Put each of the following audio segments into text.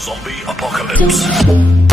Zombie Apocalypse.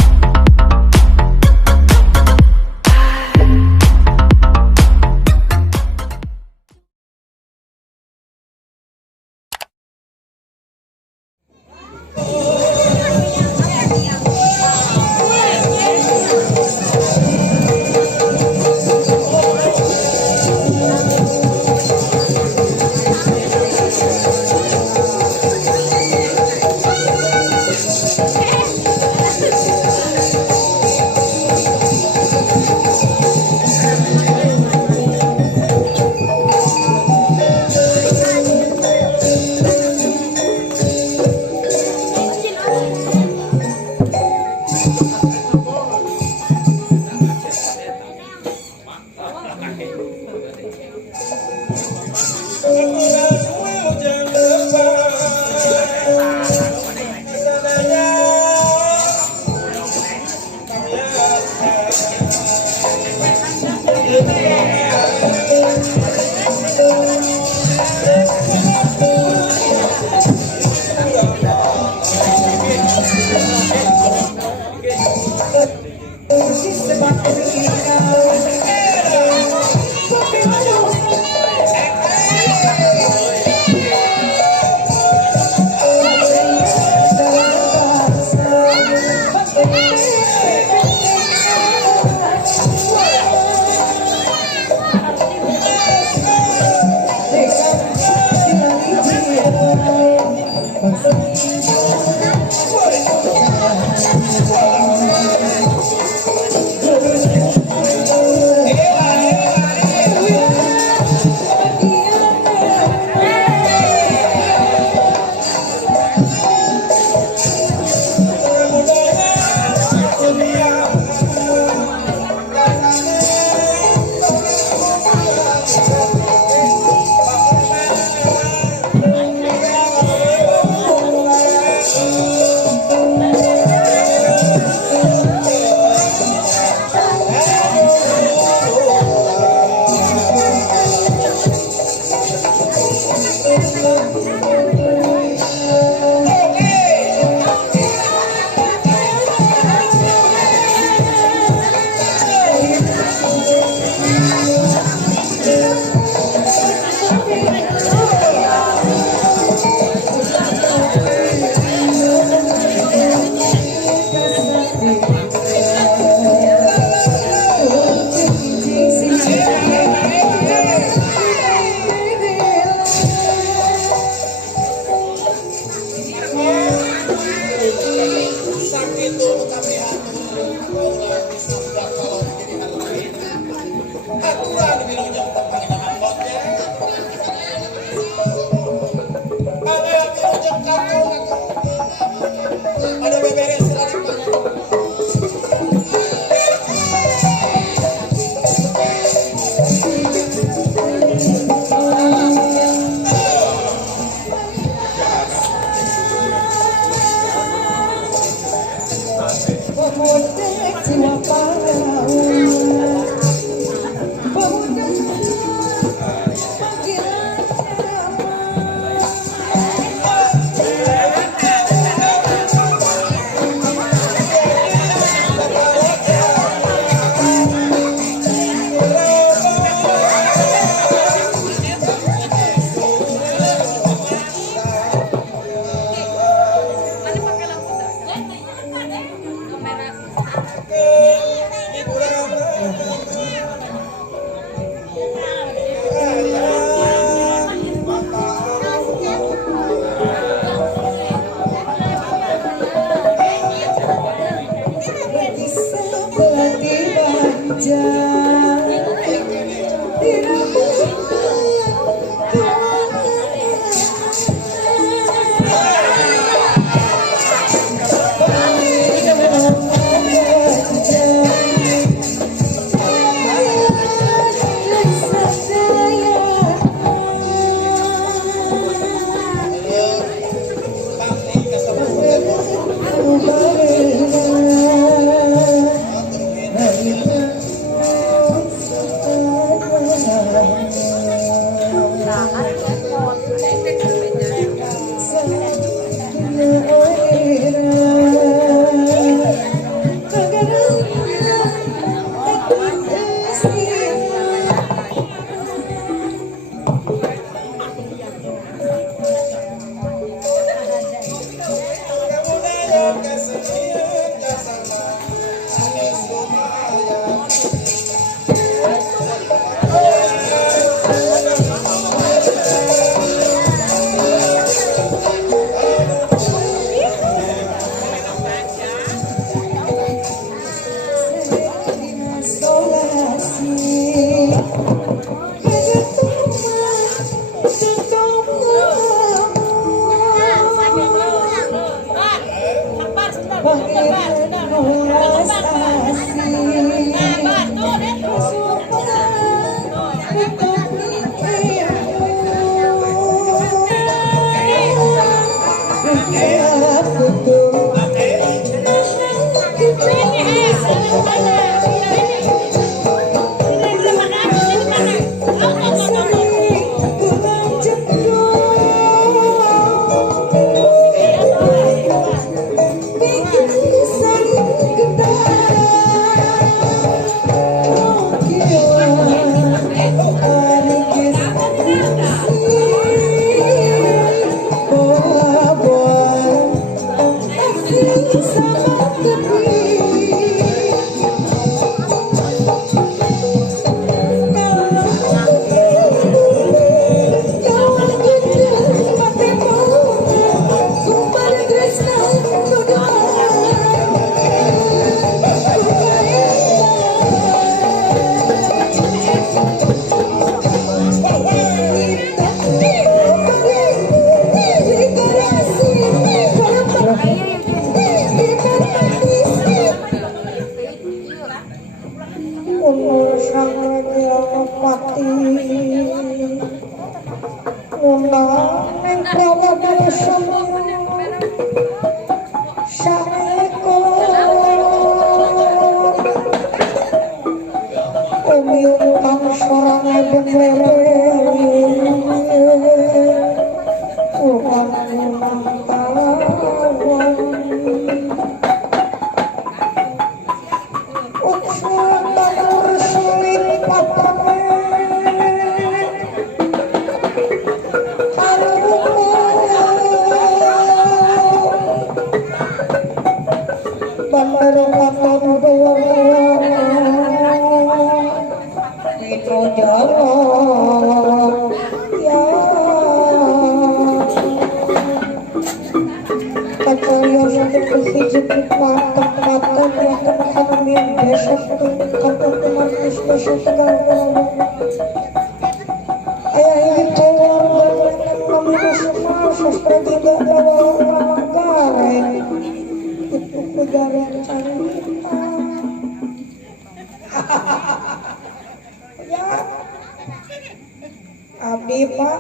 Abdi Pak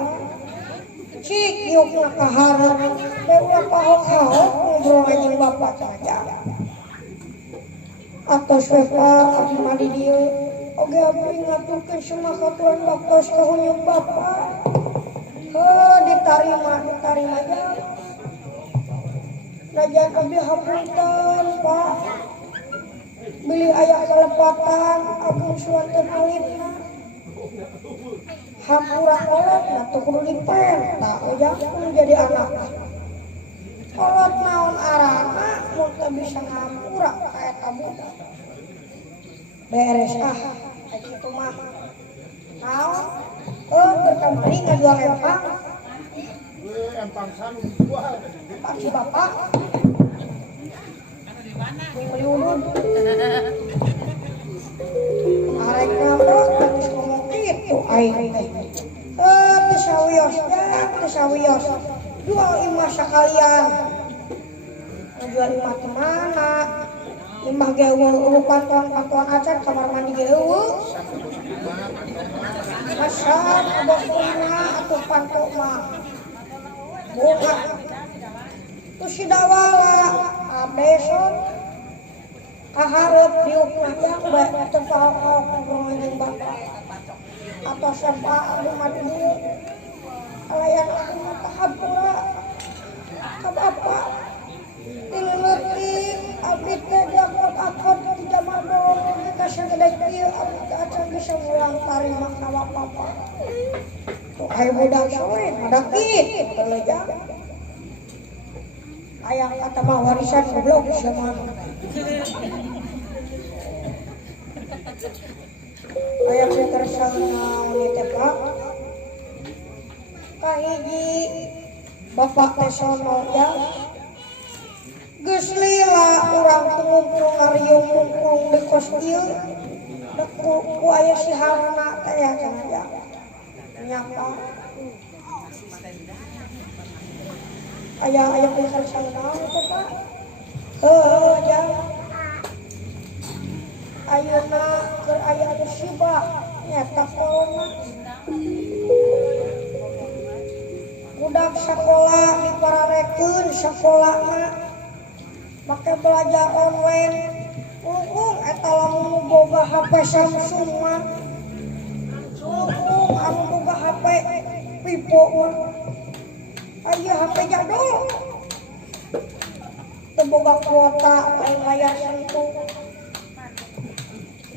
cik yuk nakaharap ulah pahok-hahok ngobrol aja bapak saja atau sepa madi dia oke abdi ngaturkan semua katuan bapak sekahuyuk bapak diterima aja rajan abdi hapunten Pak beli ayah kelepatan agung suanten alipna hampura kolot atau kudu diperta ojak pun jadi anak kolot naon arana mun teu bisa ngampura ka eta budak beres kayak gitu mah naon berkamari ngajual empang empang sanu dijual Pak si bapak beli ulun arek ngambek terus ngomong gitu aing tersawiyos jual imah sekalian jual imah kemana imah gewe pantuan acan kamar mandi gewe asal abah rumah atau pantu mah bunga terus si dawala abeson kaharep diuk najak baik terpahok ngobrol dengan bapak atau siapa abdi mati dulu alayan aku matahabura ke bapak dileletik abdi teh diangkot-angkot tidak madong dikasih gede kieu abdi teh acan bisa ngulang tarima ka bapak tuh ayo budak soe budak kieu teleja aya kata mah warisan goblok sama ayah ketersana wanita Pak kahiji bapak teh sono ya geus lila urang tumumpung ngariung mumpung di kos ieu ku aya si Harna teh ya nyapa aya ketersana wanita Pak Jangan ayeuna keur aya musibah nyata corona. Budak sekolah dipararekeun sekolahna make belajar online. Eta lamun boga HP Samsung mah anu boga HP Vivo mah aya HP jadul teu boga kuota lain layar sentuh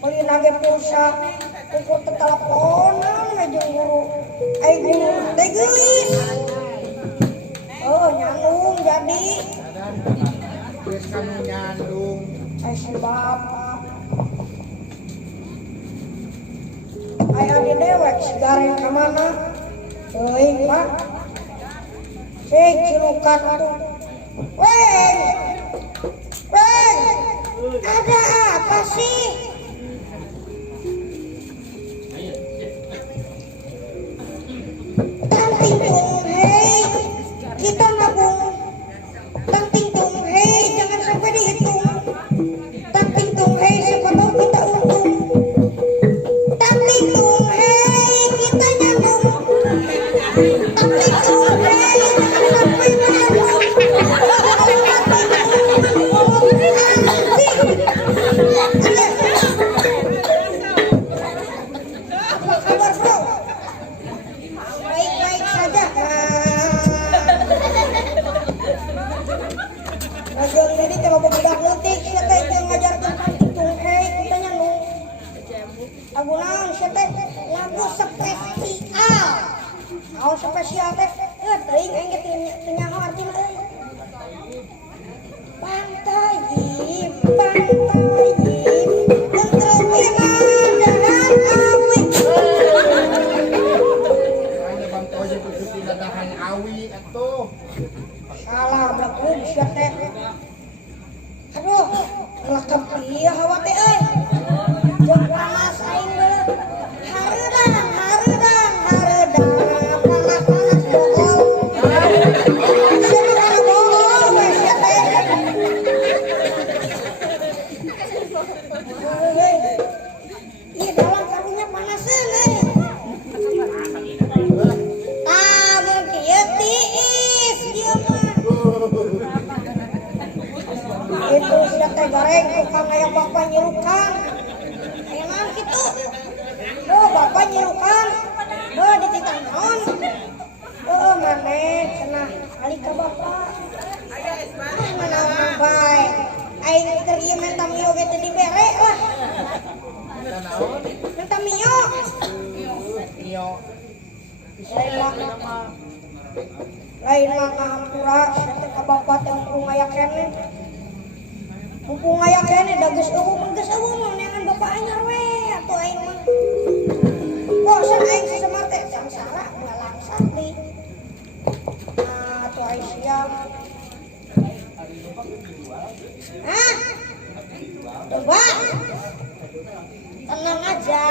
beli nage pulsa ukur teu teleponan we jeung guru ai guru teh geulis nyandung jadi Geus kanu nyandung ai si bapak ai adi dewek si gareng ka mana teuing Pak cilukan tuh weng ada apa sih tanting hei kita nabung tanting hei jangan sampai dihitung tanting hei siapa tahu kita untung tanting hei kita nyambung tanting hei jangan sampai menyambung apa kabar bro? Baik-baik saja. Ngajar diri kalau budak leutik sia teh teu ngajarkeun tanting hei kita nyandung. Lagu naon sia teh? Lagu spesial. Naon spesial teh? Teuing aing ge teu nyaho artina euy. Pantai Jim, untuk dengan awi. Ane Bang Toje kudu tinadahan awi atuh. Salah belakun sia teh. Aduh, lakam ieu hawa teh euy. Jeung panas aing geuleuh. Hareudang, panas bohol. Sia kana bohol we sia teh. Iya dalam karunya panaseun euy. Mungkin ya tiis ieu mah. Itu sia teh goreng tukang aya bapak nyerukan. Aya naon kitu? Bapak nyerukan. Dititah naon? Maneh cenah kali ka bapak. Mana bae. Aing keur ieu menta mio ge teu dibere lah. Menta mio. Lain mah kahampura sia teh ka bapak teh mumpung aya keneh. Mumpung aya keneh da geus eueuh mah neangan bapak anyar we atuh aing mah. Bosan aing sasemar teh sangsara ngalang sakti. Atuh aing siap. Coba tenang aja.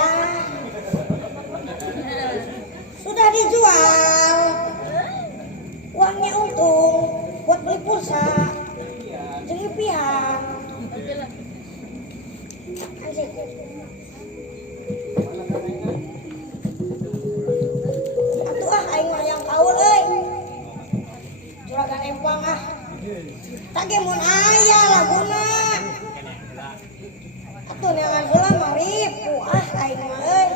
Sudah dijual. Uangnya untung buat beli pulsa. Jeung impian. Anjing. Atuh aing mah yang kaul euy. Juragan empang tage mun aya laguna. Atuh neangan heula mah ribu aing mah euy.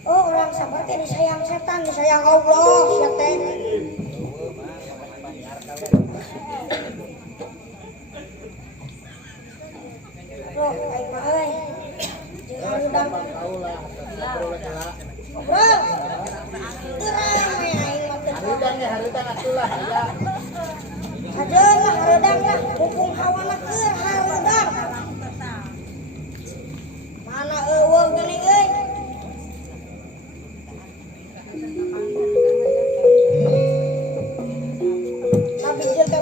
Orang sabar teh disayang setan, disayang Allah sia teh. Bro, aing mah euy. Jeung harudang. Bro. Terang we aing mah teh. Harudang atuh lah ya. Hadeun lah harudang lah, mumpung hawana keur harudang. Mana eueuh geuning euy. Nabijil teh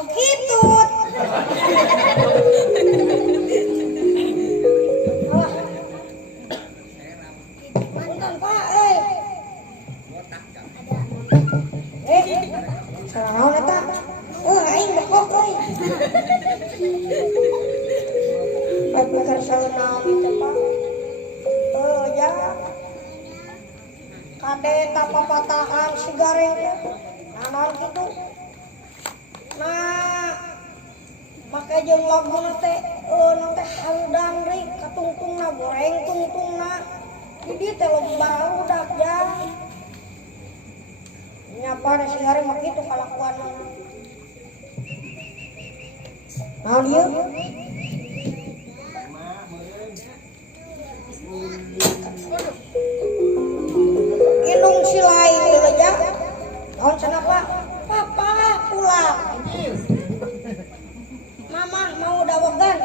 oh gitu. Mantan Pak, salah naon eta? Aing bekok euy. Bakar salah naon teh Pak? Ya. Kade tapapatahan si gareng teh. Naon kitu? Nah, make jeung laguna teh nu teh haludang deui katungtungna goreng tungtungna. Di dieu teh loba barudak ja. Nyapa da si gareng mah kitu kalakuanna. Naon ieu? Inung silai aja. Naon cenah Pak? Papa pulang. Mama mau dawegan.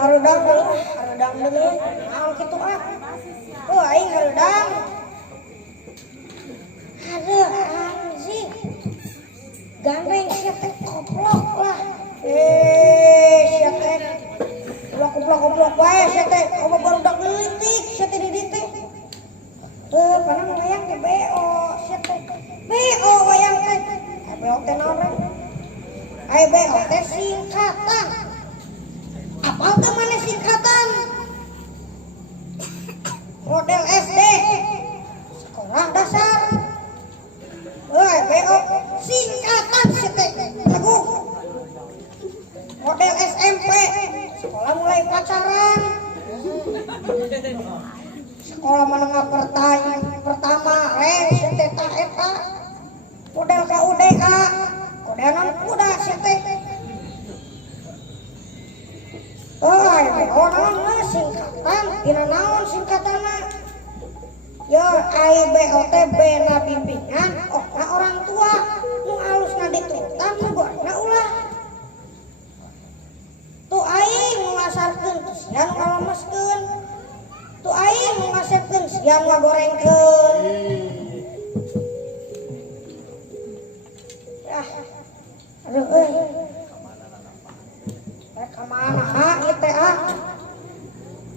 Haredang deui. Naon kitu aing haredang. Aduh anjing. Gandeng sia teh goblok lah. Sia teh goblok wae sia teh. Komo barudak leutik sia teh di dieu teh. Panang wayang teh BO sia teh. BO wayang teh. BO teh naon rek? Ai BO teh singkatan. Apal teh mana singkatan? Model SD. Sekolah dasar. BO singkatan sete lagu. Model SMP. Sekolah mulai pacaran. Sekolah menengah pertama sete ta eta. Model KUDA. Kodeanan kuda sete. Orang singkatan, tina naon singkatanna? Ya AIBOT bena bimbingan, okna orang tua, nu alusna diturutan, nu gorengna ulah. Tu aing ngasarkeun sian ngalemeskeun. Tu aing ngasepkeun sian ngagorengkeun. Aduh kemana ieu teh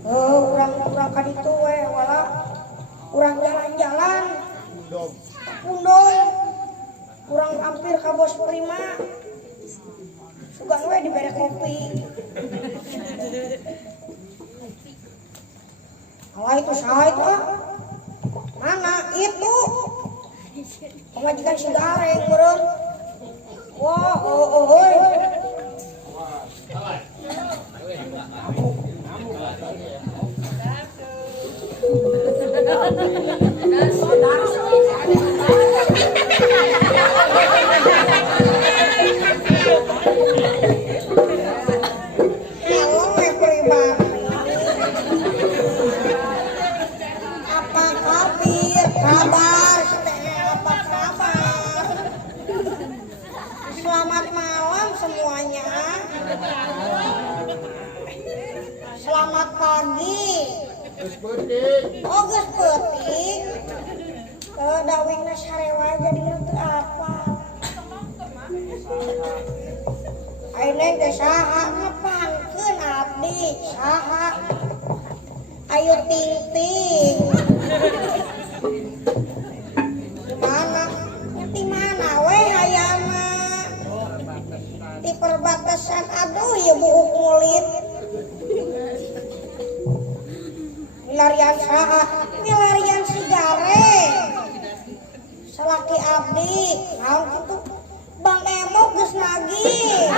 urang ka ditu we wala urang jalan-jalan pundong urang hampir ka Bos Prima sugan we dibere kopi alah itu saha itu mana itu pemajikan si gareng meureun wah Selamat malam semuanya. Selamat pagi. Geus peuting. Oh geus peuting. Dawingna sarewa jadi teu apa. Ayeuna teh saha nepangkeun abdi saha. Ayo ting-ting. Di mana we hayana? Di perbatasan aduh ya buuk mulit. Milarian saha? Milarian si gareng. Salaki abdi, naon kitu? Bang Emo geus nagih.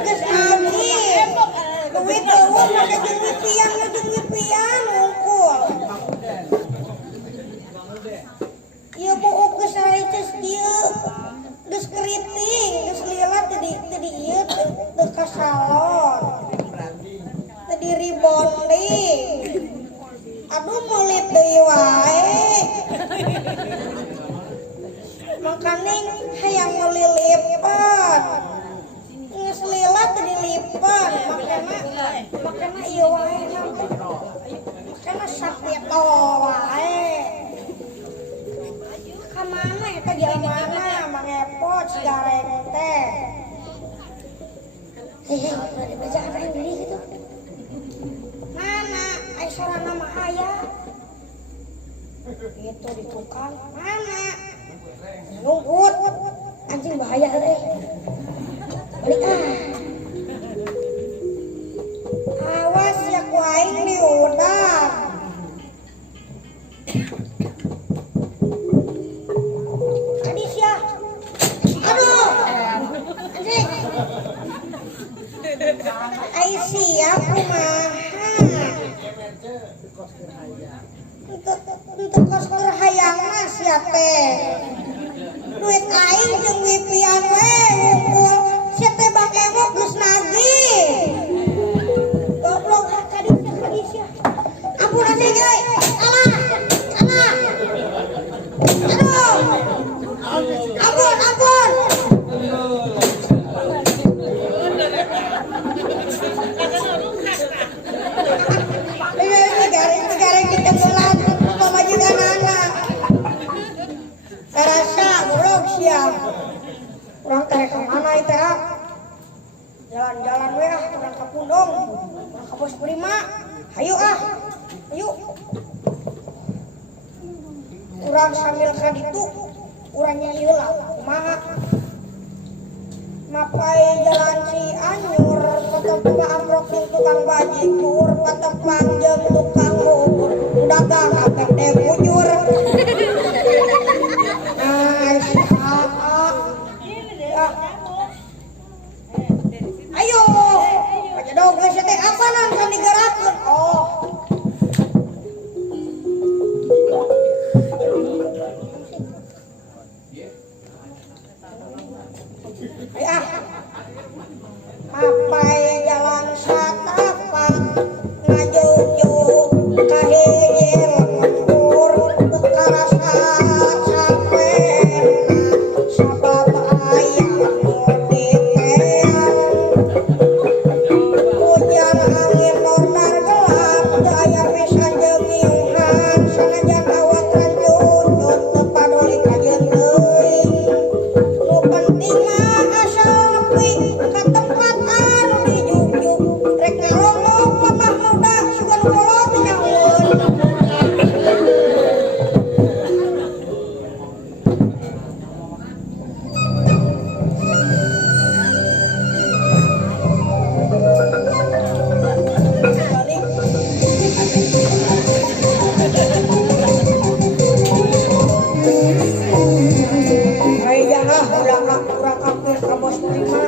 Geus nagih. Duit eueuh make jeung wipian ngungkul. Ieu buuk geus sareces dieu. Geus keriting, geus lilat teu di ieu Ada bacaan aing geulis itu. Mana? Ai sorana mah aya. Itu di tukang. Mana? Nunggut. Anjing bahaya euy. Balik ah. Awas ya ku aing diudang. Adis ya. Aduh. Anjing. Ai siap kumaha. Untuk kos hayang mah siap teh. Duit aing jeung wipian we ngumpul. Sia teh Bang Emo geus nagih. Goblok kadis ya. Ampun anjing euy. Alah. Aduh. Ampun. Negara kita bulan pemajikanana. Karasa goblok siap. Urang teh ka mana ieu teh? Jalan-jalan we ah, urang ka Pundong. Urang ka Bos Prima. Hayu ah. Hayu. Urang sambil ka ditu, urangnya ieu lah kumaha. Mapai jalan Cianjur, patepang amrok jeung tukang bajigur, patepang jeung tukang bubur, dagang akeh teh bujur. Ayo, aja dong geus teh apanan kan digerakeun. Oh. Ayah. Mapai jalan satapak ngajujuk ka hiji lembur teu karasa sampena sabab aya nu dikean. Hujan angin lordar gelap teu aya mesan jeung miuhan sanajan awak rancut teu paduli kajeun teuing. Nu penting mah asal nepi ka tempat anu dijujuk rek ngalongok lemah muda sugan kolot nyaeun. Ai jangan ulang kurang kapir ka Bos Prima.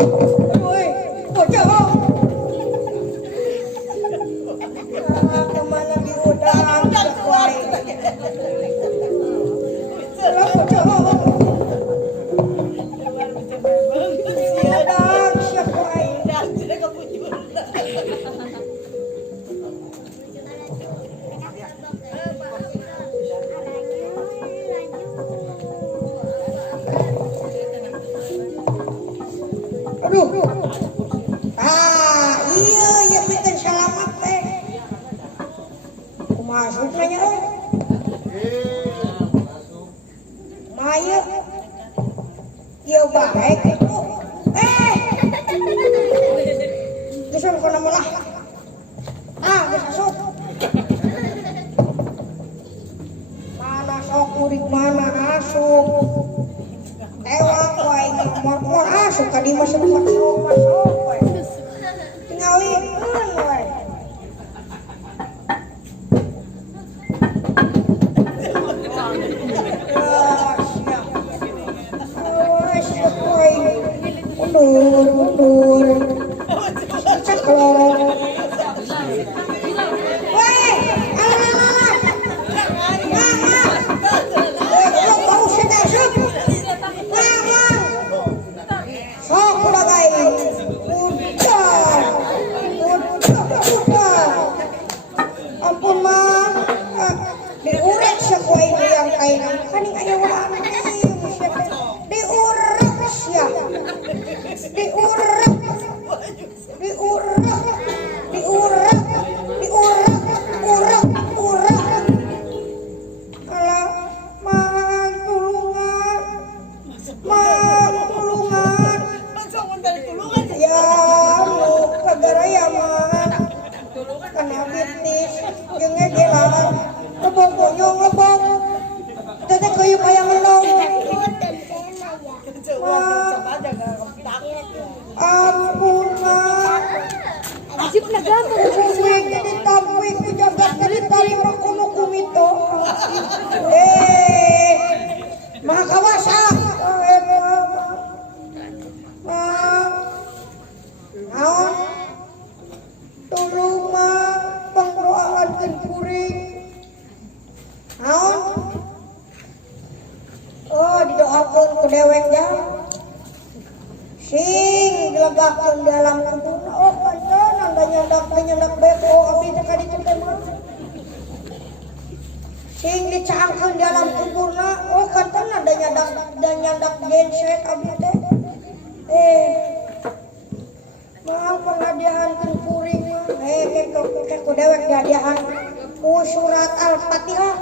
Woi, bocah. Kemana di udang? Woi. Salah bocah. Udang siap woi. Aduh. Ah, iya ya bikin selamat teh. Masuk nanya. Maya. Iya baik itu. Geus kono malah. Ah, geus masuk. Mana sok kuring mana masuk. Ewak wae mor asup ka di masuk wae. Tingalikeun wae. Mundur. Ceklok. Weh, alah. Bau sedasuk. Sok udah guys. Udah. Ampun mah. Diurek sesuai yang kainang. Kaning aya urang. Diurek sia. Diurek. Alah, mang tulungan. Ya, lu kagaraya mang. Kana bitis, jeung ngegelan. Ngebong. Tete kayu aya ngeulong. Ampun mang. Ajib na gambar. Kumik jadi tampik kujagat jadi tarima kumito. Maha kawasa. Naon tulung mah pangdoakeun kuring. Naon? Oh, didoakeun ku dewek jang. Sing dilegakeun dalam kubur. Oh, panten anda nyandak beko abdi teh ka ditu teh mah. Sing dicaangkeun dalam kuburna. Oh, panten anda nyandak genset abdi teh. Mau pengadiahan kuring ke dewek hadiahan surat Al-Fatihah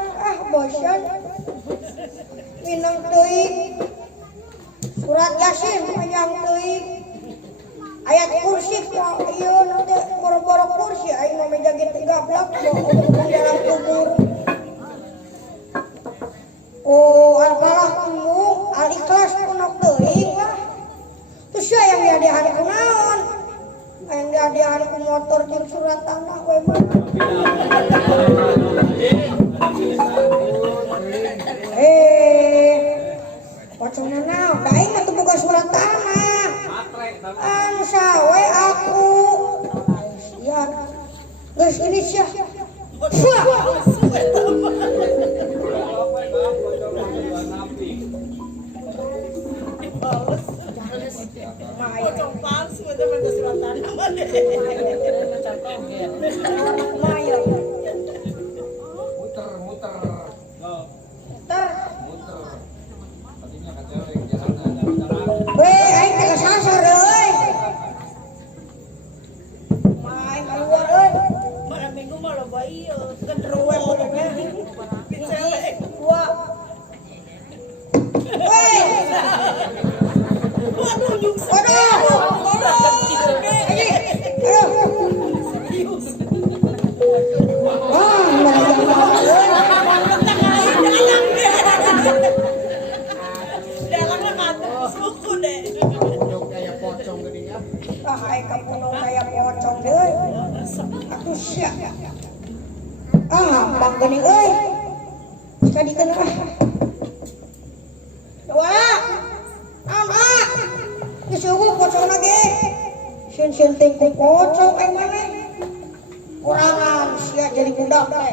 bosan minang teuing surat Yasin panjang teuing ayat kursi ieu nanti boro-boro kursi aing mah meja ge 13 dalam kubur. Oh, Al-Falah Al-Ikhlas punok teuing lah. Terus yang hadiahan kunaon? Yang hadiahan ku motor jeung surat tanah we mah. Pocongna naon? Da aing mah teu boga surat tanah. Anu sawe aku. Siap. Geus ini sia. Geuning euy. Kadikeun ah. Wala. Naon ah? Geus eueuh pocong mana ge sin ting ku pocong kayak mana kurangan sia jadi budak teh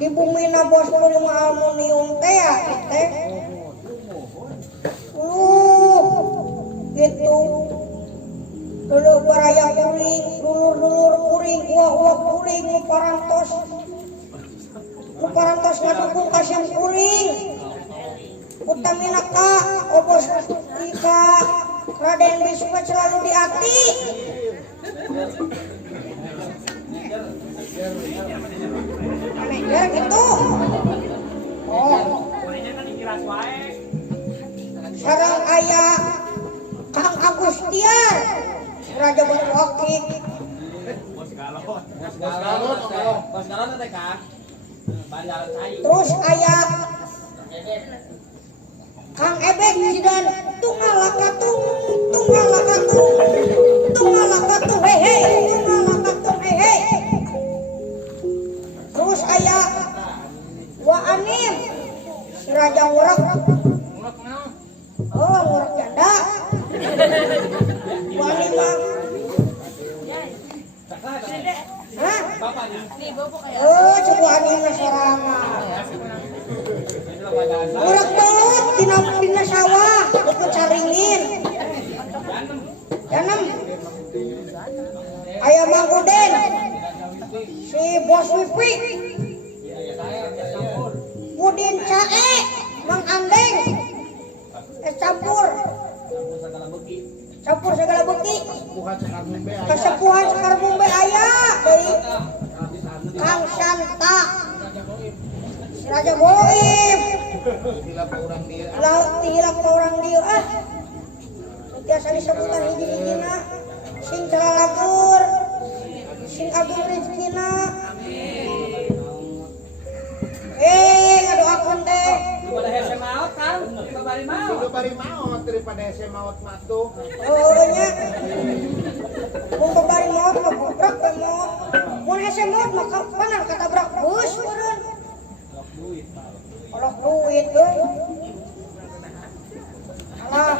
di bumi na bos rumah aluminium teh ya teh gitu dulu baraya kuring dulur kuring uak kuring nu parantos ngadukung kasih kuring utamina ka obos ika Raden Bisma selalu di hati manajer gitu sarang ayah Kang Agustian Raja Berwakik terus ayah Kang Ebek dan Tungalakatung hehe terus ayah Wa Anim si Raja Ngurak ngurak janda Oh, sebuah anjing sorangan. Urak tuh dina sawah, ikut caringin. Janam. Ayah Mang Uden. Si Bos Wipi. Udin Cae, Mang Andeng. Campur segala bukti. Kesepuhan Sekar Mumbe ayah dari Kang Santa, si Raja Boim, hilap ke orang dia biasa disebutan hiji-hijina, sing calalagur, sing agung rezekina. Ngadoakeun teh Daripada hese maot kan, dibari maot. Dibari maot daripada hese maot matuh. Oh nya. Mun babari maot mah gobrak teh maot. Mun hese maot mah kapan katabrak bus meureun. Olok duit euy. Alah.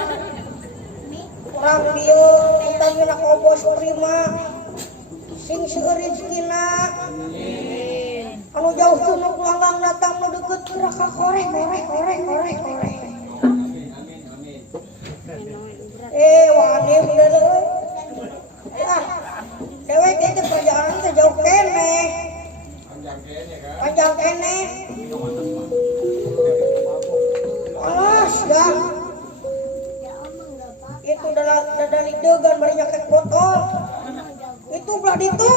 Urang dieu tangina kobos prima. Sing seueur rezekina. Anu jauh tuh nu langgang datang nu deket gerak ka koreh. Wani udah deh. Dewek itu perjalanan teh jauh kene. Panjang kene. Alas dah. Itu dari degan bari nyakek botol. Itu belah ditu.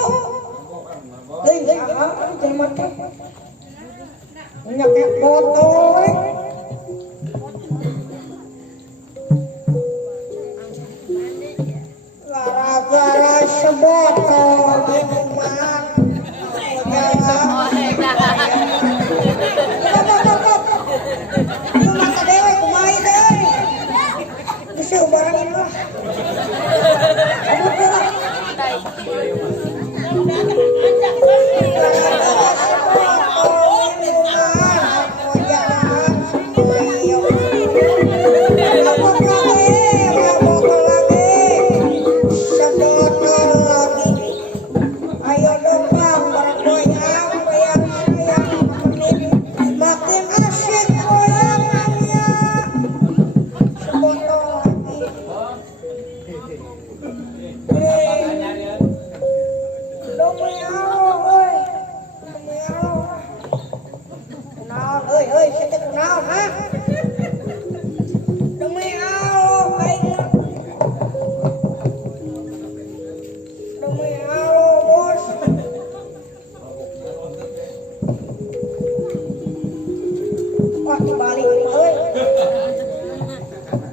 Deui jelema teh. Nyakek botol. Gara-gara sebotol minuman. Itu mata dewe kumaha teh. Geus ubaran ini lah.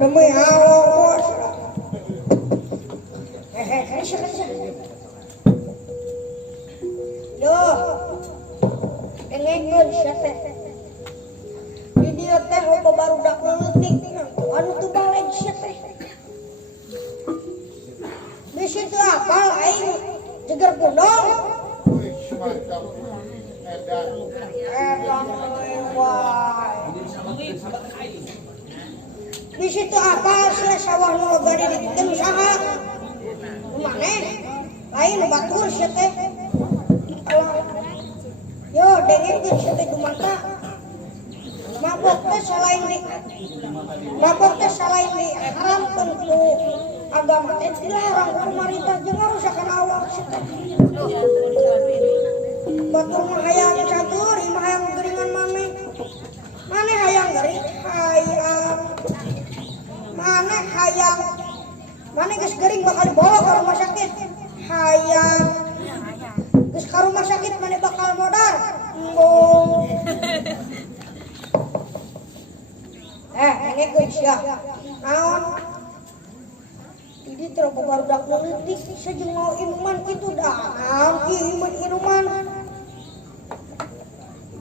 Demi Allah bos. Yo, engekeun sia teh. Di dieu teh loba barudak leutik anu teu balik sia teh. Di situ apal aing jeger pundong. Wih, mantap. Edan. Di situ apa sih sawah nu gade dikeun saha? Maneh lain batur sia teh. Yo dengekeun sia teh dumata. Mabok teh selain di haramkeun ku agama teh dilarang ku pemerintah jeung ngarusakan awak sia teh. Batur mah hayang catur, imah hayang geringan maneh. Maneh hayang gering, Maneh geus gering bakal dibawa ke rumah sakit. Hayang geus ka rumah sakit maneh bakal modar. Embung. Ini geus sia. Naon? Jadi terus barudak leutik sajeng mau inuman kitu dah. Inuman.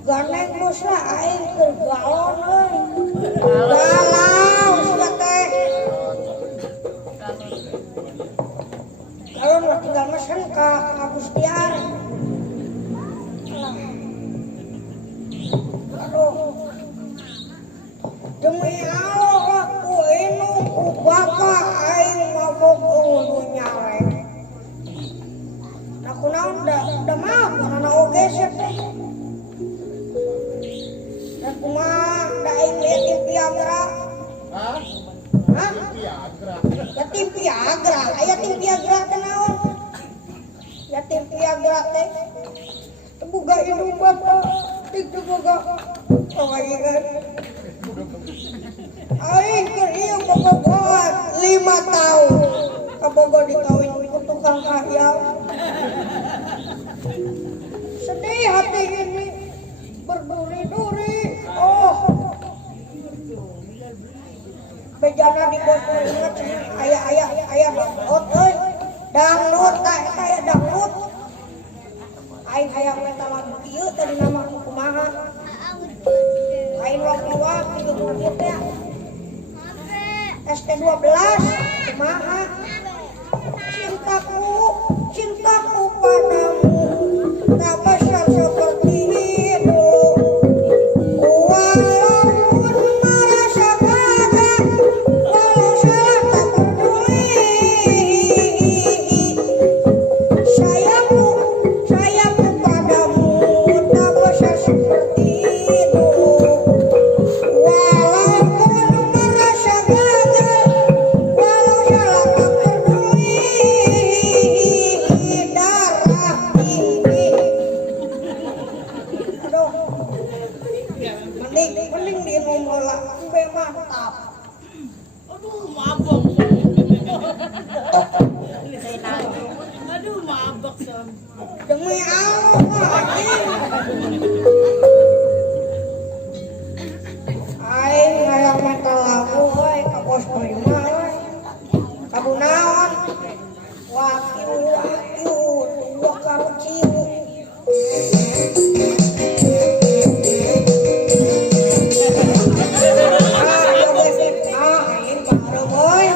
Ganeng bos lah aing keur galon euy. Galau sia teh. Galon mah tinggal mesen ka Gustian. Aduh. Demi Allah ku inu ku bapak aing mabok ulu nyarek. Aku naon da maaf karena oge sia Viagra. Yatim Viagra, yatim Viagra teh naon? Yatim Viagra teh boga indung bapak, itu boga kawayan. Aing keur ieu bobogohan 5 tahun. Kabogo dikawin ku tukang khayal. Sedih hati ini berduri-duri. Oh, bejana di bos inget ayah dangdut euy. Dangdut eta aya dangdut. Aing hayang eta lagu ieu tadi nama kumaha. Aing waktu-waktu kieu teh. ST12 kumaha. Cintaku padamu tak besar seperti itu. Walaupun merasa gagal, walau salah tak peduli. Sayangku padamu tak besar seperti itu. Walaupun merasa gagal, walau salah tak peduli. Darah tinggi. Aduh. Mending di bola sampai mantap. Aduh, mabok. Aduh, mabok, Son. Demi Allah, aing hayang mata lagu euy ka bos Prima euy. Kamu naon? Wakil dua karo ciu. Aing baru boy.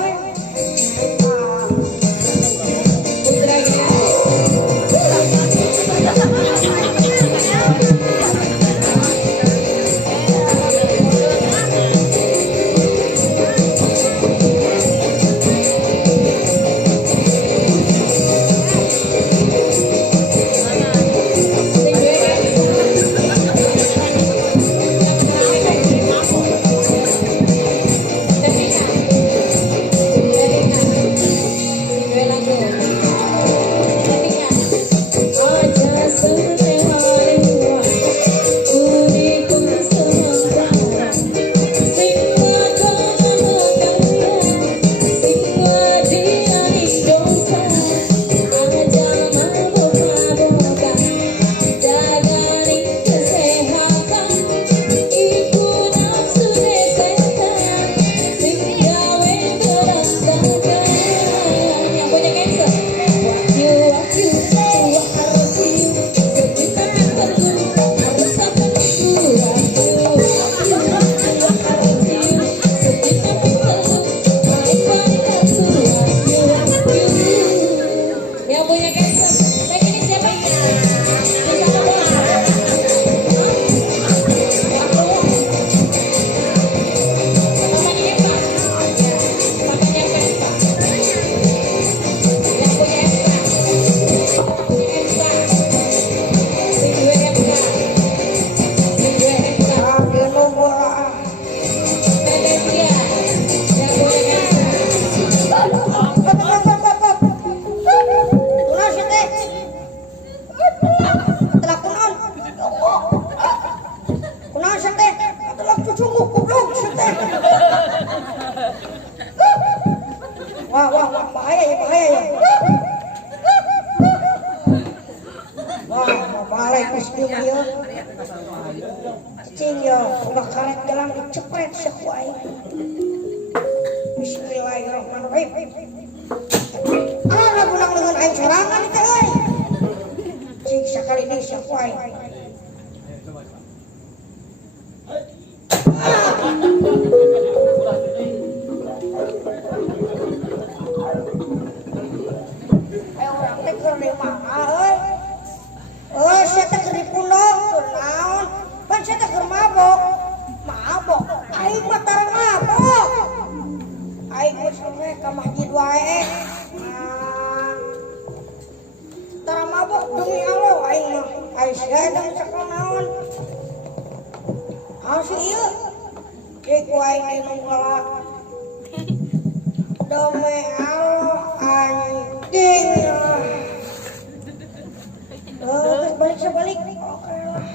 Wah, bahaya ya. Wah, balai kusdim ya. Cing ya, udah karet jalan dicepret sekuai. Bismillahirrahmanirrahim. Ah, pulang dengan aing sorangan itu euy. Cing sekali ini sekuai. Tara mabok demi Allah aing mah aing sadang sakonaon. Asli ieu. Deuk aing anu galak. dome Allah anjing. Terus balik sebalik. Oke lah.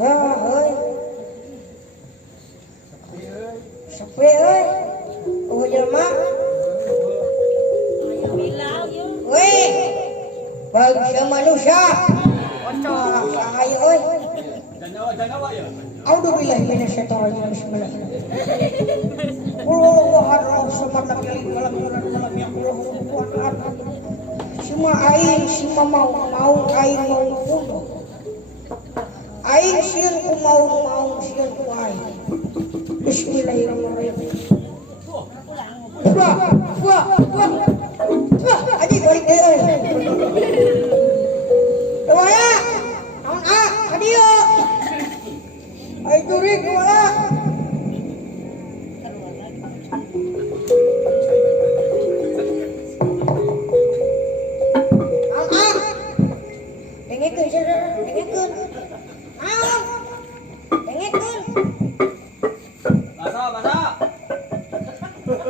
Wah, heuy. Sepi euy. Jelema. Weh. Bangsa manusia. Sahaya euy. Janawa ya. A'udzubillahi minasyaitonir rajim. Bismillahirrahmanirrahim. Samad kalam kalam yang kuat. Semua aing semua mau aing mau pun. Aing sieun ku mau sieun ku aing. Bismillahirrahmanirrahim. Wah. Aji balik deui. Doa. Naon ka dieu? Ai jurig wala. Dengekeun saudara, dengekeun. Naon? Dengekeun. Basa.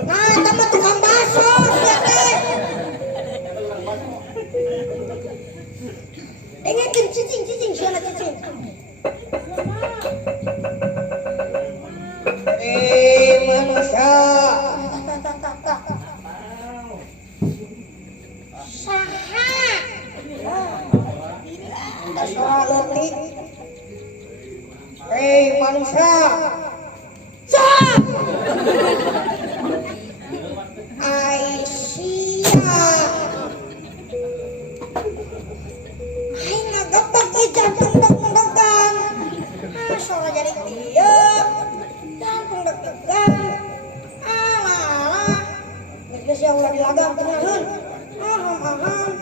Nah, eta mah tukang baso, sia teh. Dengekeun cicing siana cicing. Manusia. Saha? Salah leutik. Manusia. Saha? Aisyah. Aing ngagebeg ieu jantung deg-degan. Soalnya jadi dia jantung deg-degan. Alah. Geus ya ulah dilagang tenangeun. Aham.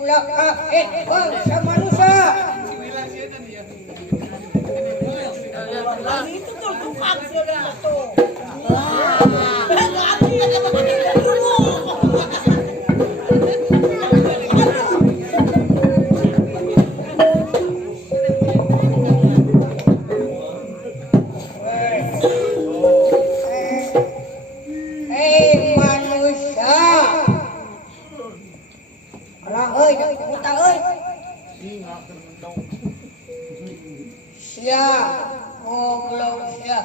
Ulah kaget bangsa manusia. Itu tuh tukang saudara tuh. Manusia. Alah euy, buta euy. Sia, goblok sia.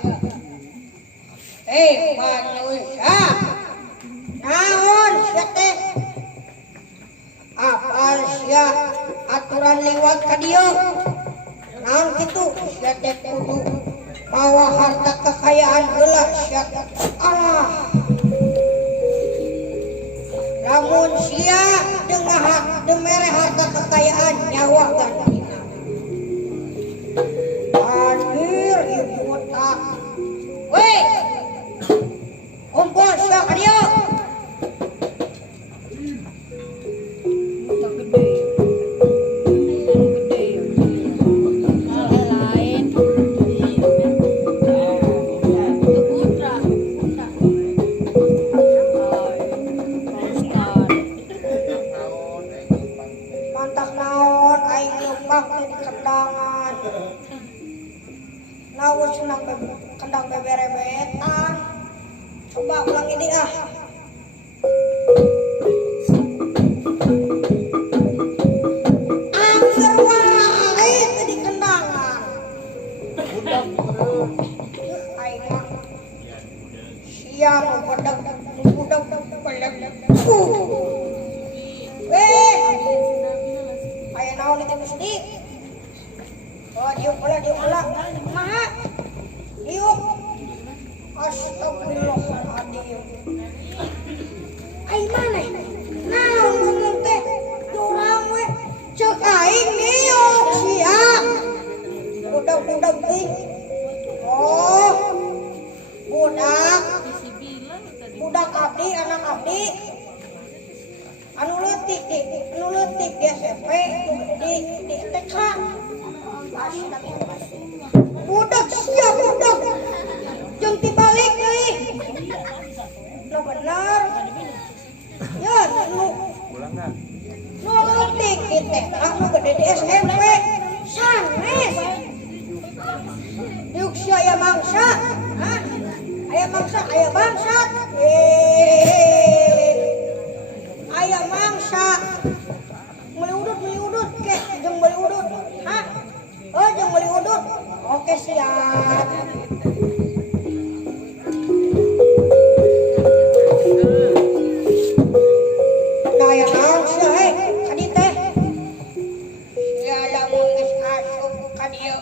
Manusia. Naon sia teh? Apal sia aturan liwat ka dieu. Naon kitu? Sia teh kudu mawa harta kekayaan heula sia. Allah. Lamun sia demere harta kekayaan nyawa gantina. Anjir ibu tak. Weh. Kumpul sia ka dieu. Mantap naon aing numpang teh di kendangan. Naon senang kendang beberebetan. Coba ulang ini ah. Angger wae teh di kendangan. Aing mah sia budak aya naon itu mesti. Oh, diuk ulah. Kumaha? Diuk. Astagfirullahaladzim. Ai mana? Naon ngomong teh? Durang we ceuk aing niuk sia. Budak-budak teuing. Oh. Budak abdi, anak abdi. Anu leutik di SMP di TK. Budak sia budak. Jeung tibalik deui. Nu bener. Ya nu. Nu leutik di TK nu gede di mangsa aya bangsat. Aya mangsa. Meuli udut ke jeung meuli udut. Hah? Oh, jeung meuli udut. Oke, siap. Daya naon sia kadi teh? Ya lamun geus asup ka dieu.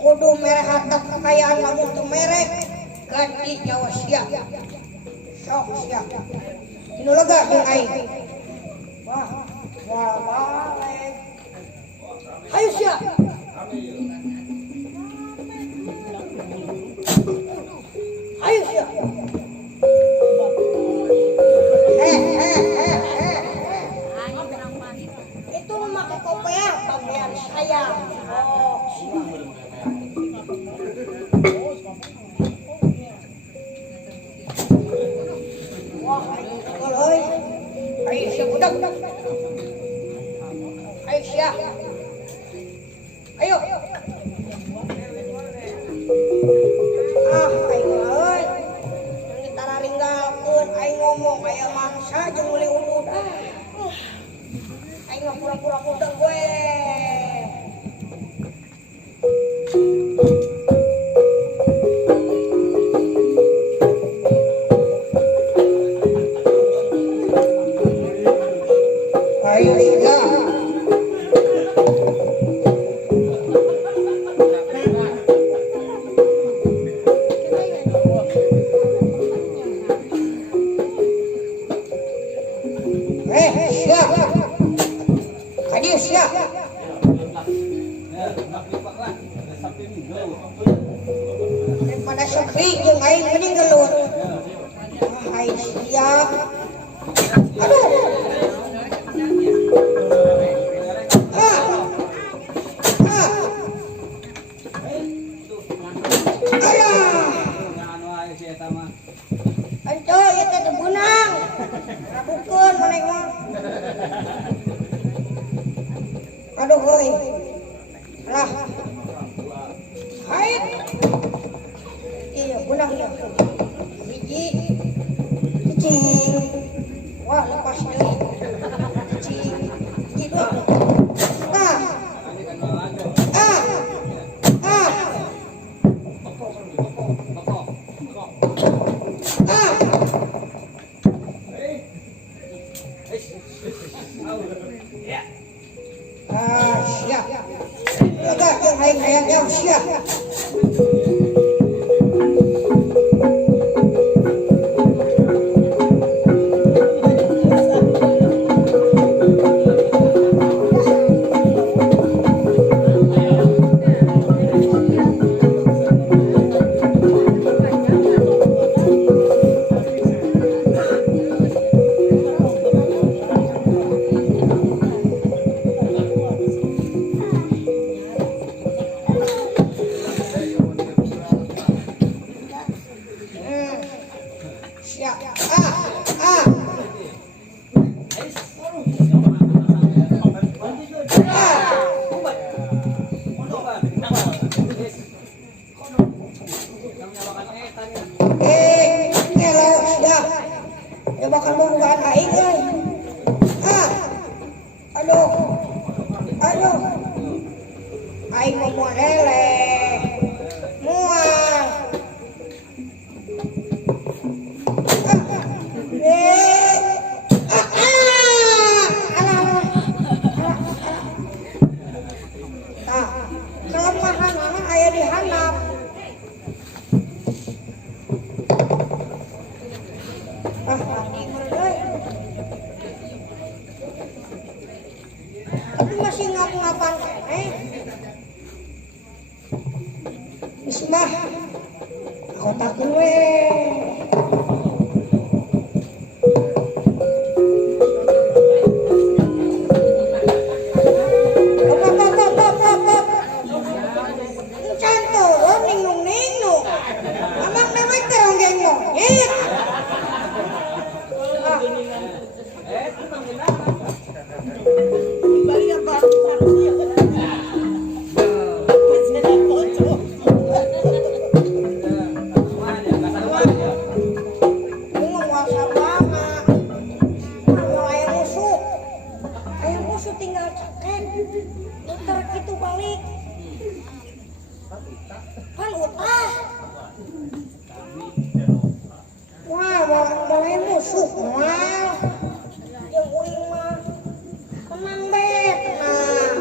Kudu mere harta kekayaan lamun teu mere ganti nyawa sia. Sok sia. Dinu lega jeung aing. Wah, balik. Ayo sia. Ayo sia. Itu memakai kopiah saya. Oh, wah, ayo sia budak. Ayo sia. Ayo. Aing euy. Ditara ringgalkeun aing ngomong aya mangsa jeung meuli udud. Aing mah pura-pura mudeng we. Ayo sia. Siap. Kadi siap. Daripada sepi jeung aing mending gelut. Hai siap. Aduh. Ayo, ya teh benang. Rabukeun maneh mah. Aduh heuy. Lah. Hai. Iya, benang ya. Biji. Cicing. Wah, lepas deui. Cicing. Biji dua. Ah. Ah. Ah. Siap. Lega jeung aing hayang yang siap. Siap. Nelo siap. Ya bakal membukaan aing euy. Aduh. Aduh. Aing mau lele. Mual. Kelemahan anak aya di handap. Tapi masih ngap-ngapan keneh. Bismillah. Aku takut we. Ntar gitu balik. Kan utah. Wah, balai musuh mah. Yang uing mah menang bet. Nah.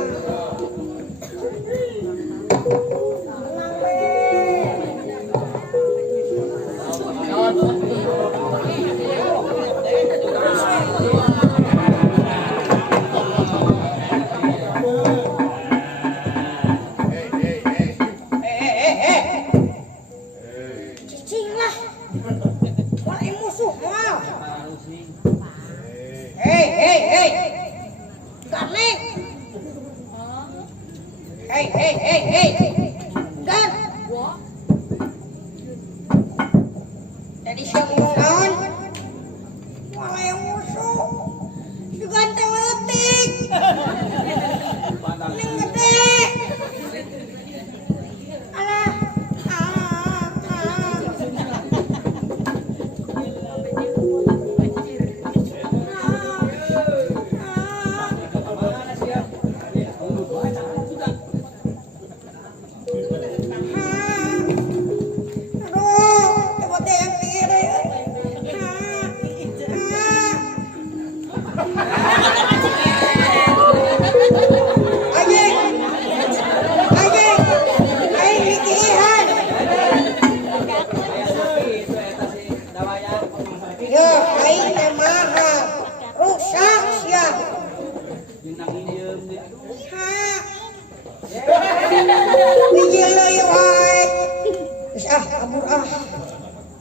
Menang bet. Cicing lah. Balai musuh mah. Hei. Garnik. Hei. Gan. Jadi siapa naon? Balai musuh. Si ganteng leutik. Ning gede. Alah.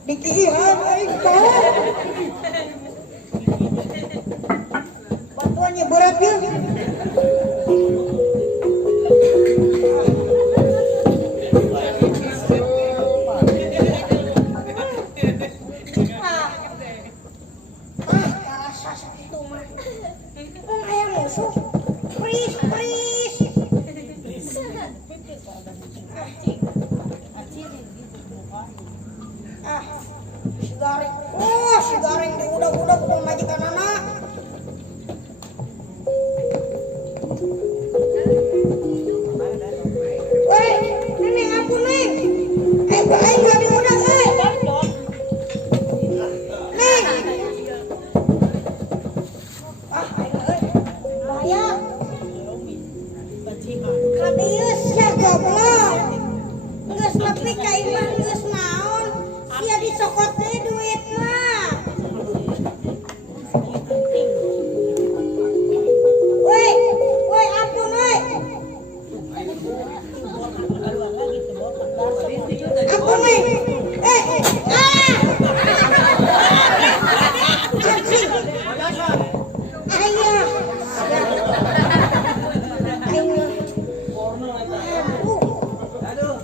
Dikihihan aing kau. Batuannya berat ya. Rasa sakit mah. Kan aya musuh. Pris. Si garing di udah-udah ku majikan anak. Woi, Neng ampun Neng. Aing gak di udah Neng. Aing bahaya. Kadius ya goblok. Geus nepi ka imah geus naon. Sia dicokot deui duitna. Woi ampun woi. Ampun woi. Anjing. Ayah. Aduh.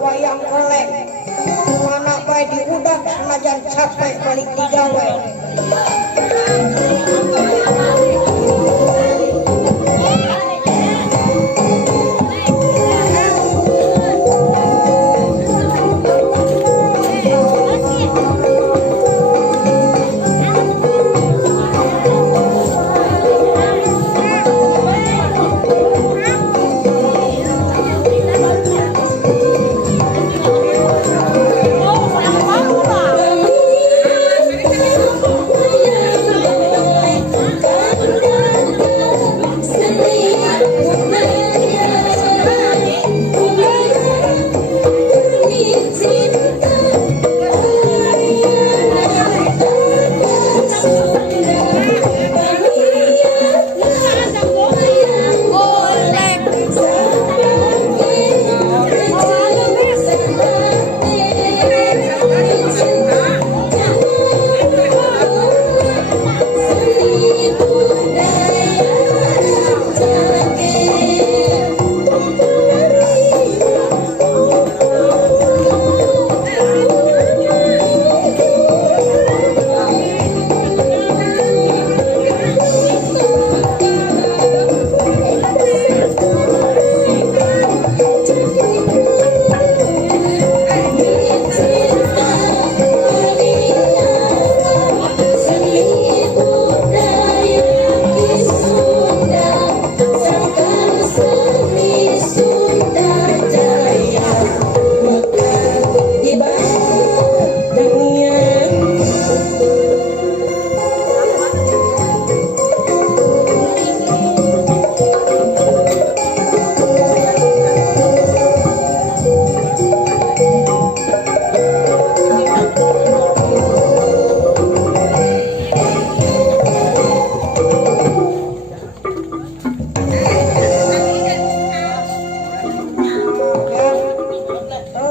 wayang golek mana bae diudak senajan capek balik digawe.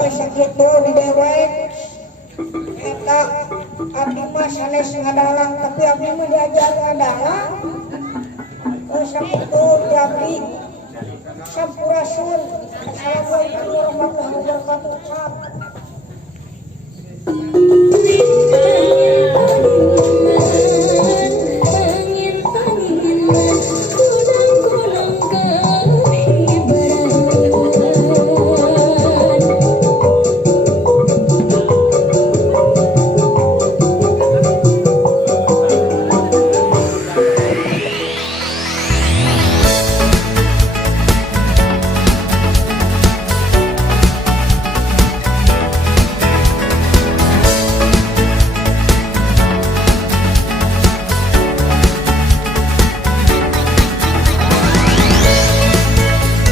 Sakitu di dewek eta abdi mah sanes ngadalang tapi abdi mah diajar ngadalang. Sakitu di abdi sampurasun. Assalamualaikum warahmatullahi wabarakatuh.